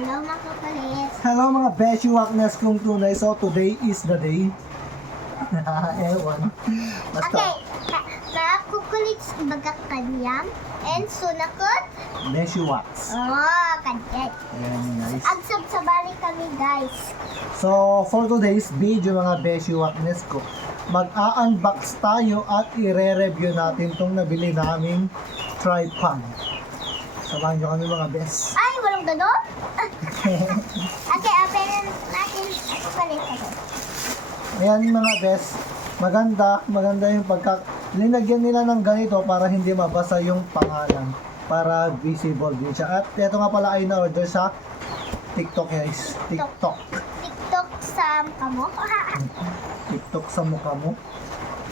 Hello mga kapalit. Hello mga Beshiwakness kong tunay. So today is the day. Ewan. Basta. Okay. Nakakukulit baga kanyam. And sunakot. Beshiwaks. Oh, kanyay. Ayan guys. Agsab sa balik kami guys. So for today's video mga Beshiwakness ko, mag-a-unbox tayo at i-re-review natin tong nabili naming tripod. Samahan nyo kami mga bes. Ay, walang ganon? Okay, open natin. Kapalit ako. Ayan mga bes, maganda yung linagyan nila ng ganito para hindi mabasa yung pangalan, para visible din siya. At ito nga pala ay na-order sa TikTok guys. TikTok sa kamo. TikTok sa mukha mo.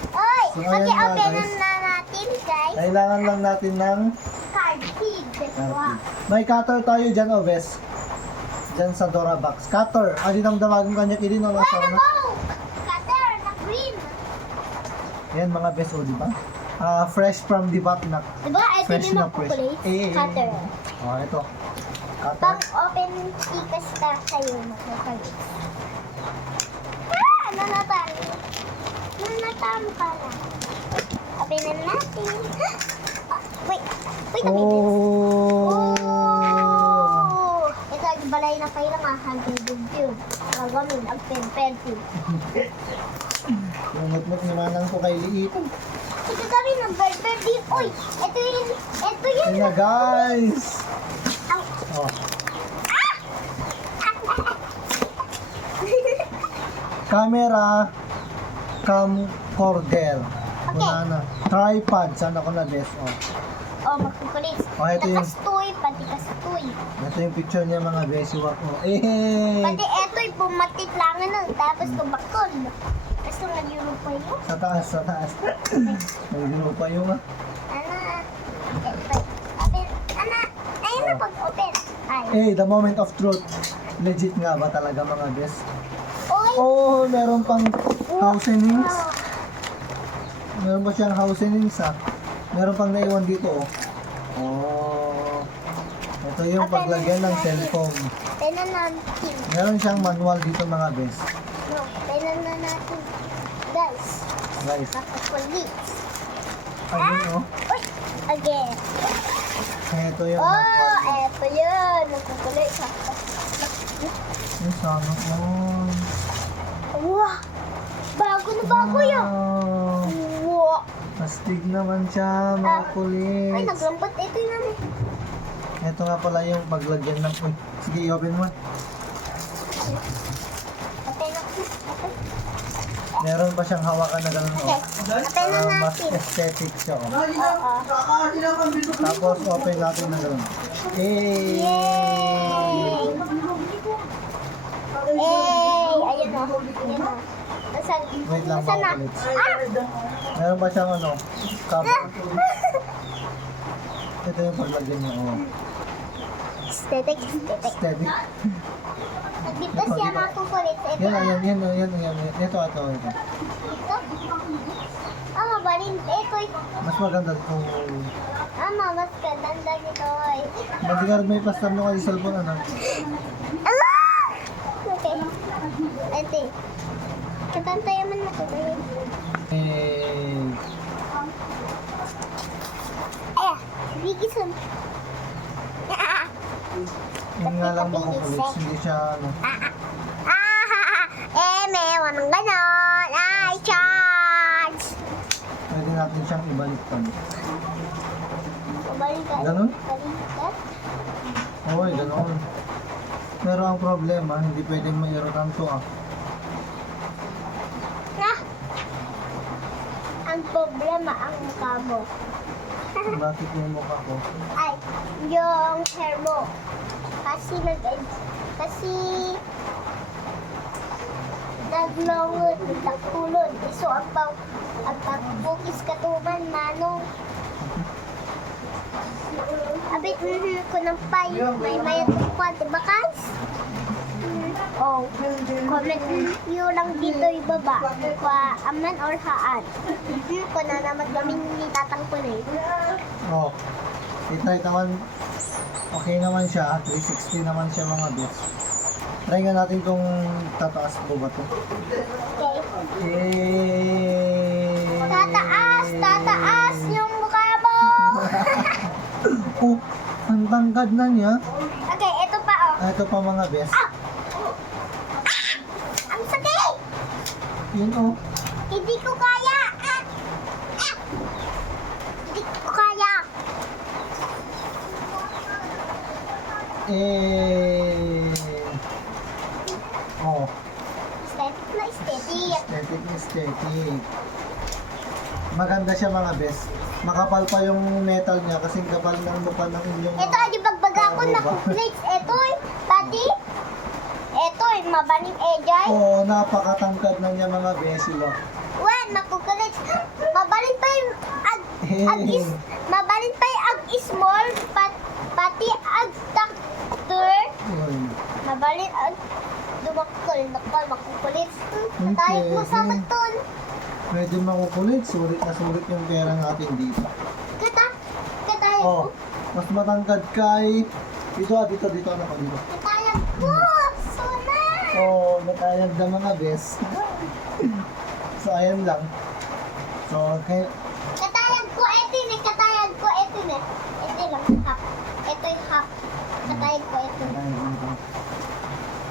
Oy, So, okay, ayan nga, open guys. na natin guys. Kailangan lang natin ng Card feed. Wow. may cutter tayo dyan o bes. Dyan sa Dora box. Cutter. Adi nang damagang kanya kini no Ano nasa na. po? Cutter na green. Ayan mga bes o di ba? Fresh from the batnak. Diba, ito Fresh yung na fresh. makukulit. Cutter. Oh, ito. Cutter. Pag open, ikas ka sa'yo makukulit. Ano na tayo? Nanatamo ka na. Open na natin. Wait, wait a minute. Oh. Ito ay balay na kayo ng hanggang dugtug. Gagawin ang pen-pencil. Yung notebook ni Manang ko kay Liitan. Ito kami ng bird-bird. Uy, ito yun. Ayan na guys. Ang... Oh. Camera camcorder. Wala na. Tripod. Sana ko na best. Oh. Oh, magkukulit. Oh, ito yung- Kastoy, pati kastoy. Ito yung picture niya mga besiwak ko. Eh! Pati eto'y pumatit lang nun. Tapos kumakon. Tapos nag-euro pa yun. Sa taas, sa taas. Nagdino pa yung ah. Open. Ana, ayun na pag-open. Ay. Eh, the moment of truth. Legit nga ba talaga mga bes? Oy. Oh, meron pang housenings. Wow. Meron pa siyang housenings ah. Meron pang naiwan dito oh. Oh. Ito yung paglagyan ng cellphone. Penan natin. Meron siyang manual dito mga bes. No, penan na natin. Guys, Guys, makakulit. ayun oh. Uy, again. Ito yung Oh, eto yun. Nagkukulit. yung sana all. Wow. Bago na bago yun. Wow. Wow. Astig naman siya, mga Ay, kulit. naglambot. Ito yun namin. Ito nga pala yung paglagyan ng... Uy, sige, i-open mo. Open na. Open. Meron pa siyang hawakan na gano'n. Okay. Oh. Open na Mas natin. aesthetic siya. Oh. Oo. Tapos open natin na gano'n. Eh! Yay! Yay! Ayun o. Ayun o. Nasaan? Wait lang Nasaan na? mga kulit. Ah! Meron pa siyang ano, cover. Ito yung paglagyan niya. Oh. Aesthetic, aesthetic. Aesthetic. Dito siya makukulit. Ito Yan, ah. yan, yan, yan, yan. Ito. Ito. Mabalin. Ito. Mas maganda kung... Mas ganda nito eh. Madigar may pastar mo kayo cellphone, ano? Ah! Okay. Ate. Katantayan man na ko. Eh... Ay, bigisun. Yun nga lang mga kulit, hindi siya ano. May wanang ganon. Ay, charge. Pwede natin siyang ibaliktad. Balikan. Ganon? Balikan. Oo, ganoon. Pero ang problema, hindi pwedeng mairutan to ah. Na. Ang problema ang mukha mo. Bakit yung mukha ko? Ay, yung hair mo. Kasi naglawod, nagtakulod. So, ang pagbukis katuman, manong. Abit ko ng pay. May mayat ko, diba guys? Oh, comment nyo lang dito yung baba. Kung aman or haan. Ko na naman kami ni Tatang Kulay. Oh. I-try naman, okay naman siya. 360 naman siya mga best. Try nga natin kung tataas po ba to. Okay. Eh... Tataas yung mukha mo. Oh, ang tangkad na niya. Okay, ito pa oh. Ito pa mga best. Ang sakit. Yun oh. Hindi ko kaya. Hindi ko kaya. Eh... Oh, Aesthetic na aesthetic. aesthetic. Maganda siya mga best. Makapal pa yung metal niya kasi kapal ng mukha ng inyong... Ito, di bagbaga ko na plates. Ito, pati. Ito, mabaling ejay. Oo, napakatangkad na niya mga best. One, makukulit. Mabalin pa yung mabalin pa yung small, pati ag doctor. Mabalin ag dumakol, makukulit. Tayo mo sa baton. Medyo makukulit. Sulit na sulit yung pera natin dito. Katayan Oh, ko. mas matangkad kay... Dito, ano ka dito? Katayan ko. Suna. Oh, natayag na mga best. So, ayan lang. So, kaya... Katayan ko, ito yun. Katayan ko, ito yun. Ito lang, half. Ito yung half. Katayan ko, ito.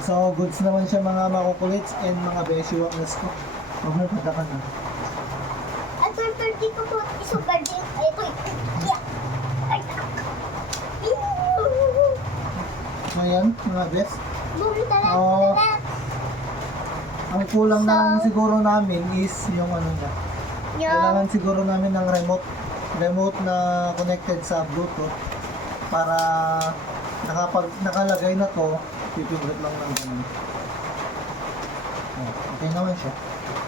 So, goods naman siya mga makukulits and mga beshiwakness ko. Huwag mo pagkakan na. Ang 30 ko po, isugar din. Ito yun. Yeah. Ay, So, ayan, mga best. Bumitalan, Oh. bumitalan. Ang kulang So, lang siguro namin is yung ano niya. Yung, Kailangan siguro namin ng remote na connected sa Bluetooth para nakalagay na to, pipindot lang ng ganun. Oh, okay naman siya.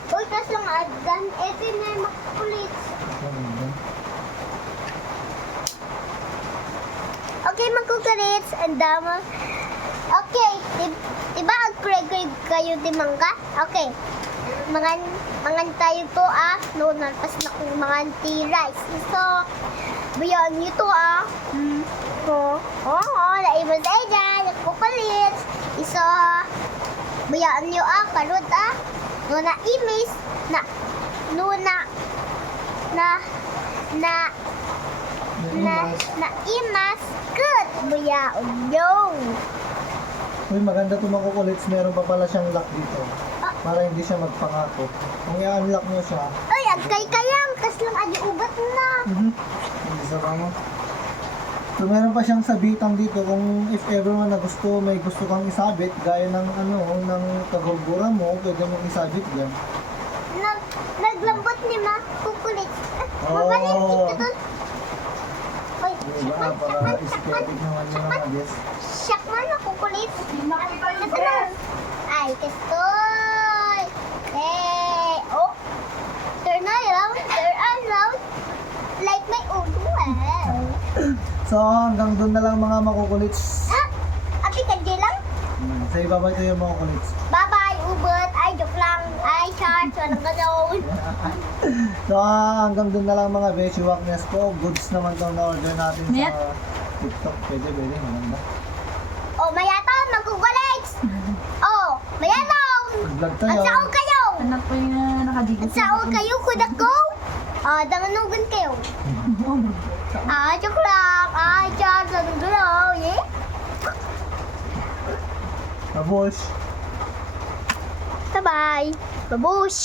uy, kas lang adan. Ito na yung makukulit. Okay, makukulits. Ang dama. Okay, dibaag-grade kayo di mangga? Okay. Mangan tayo to no nalpas na kong mangan tea rice. So, bayan nyo to naibas ay dyan, nagkukulits. So, bayan nyo karot no na imis, na imas, good, bayan yung. Uy, maganda ito makukulits. Meron pa pala siyang lock dito. Para hindi siya magpangako. Kung i-unlock nyo siya, Ay, agkay kayang, kas lang adi ugat na. hindi sa kamo. So, meron pa siyang sabitang dito kung if ever man na gusto, may gusto kang isabit, gaya ng ng kagulbura mo, pwede mong isabit dyan. Naglambot ni ma, kukulit. Oh. Mabalik dito doon. Oy, Diba? Para aesthetic naman yung mga guys. siyak man, nakukulit. Ito na. Ay, kastoy. Hey, oh. Turn around. Like my ulo, So, hanggang doon na lang mga makukulits. Abi ka lang? Sa ibaba ito yung makukulits. Bye-bye, ubot. Ay, joke lang. Ay, charge. Walang gano'n. So, hanggang doon na lang mga beshiwakness ko. Goods naman daw na order natin Mayat? sa TikTok. Pwede, maganda. Oh, mayataw, magkukulit. Oh, mayataw. Mag-vlog Ang tayo. sao kayo. Anak ko yung nakadikit. Ang sao kayo, kudak ko. Danganugan kayo. Joke lang. Charge. Walang gano'n. Yeah? Tapos, Bye-bye. Babush.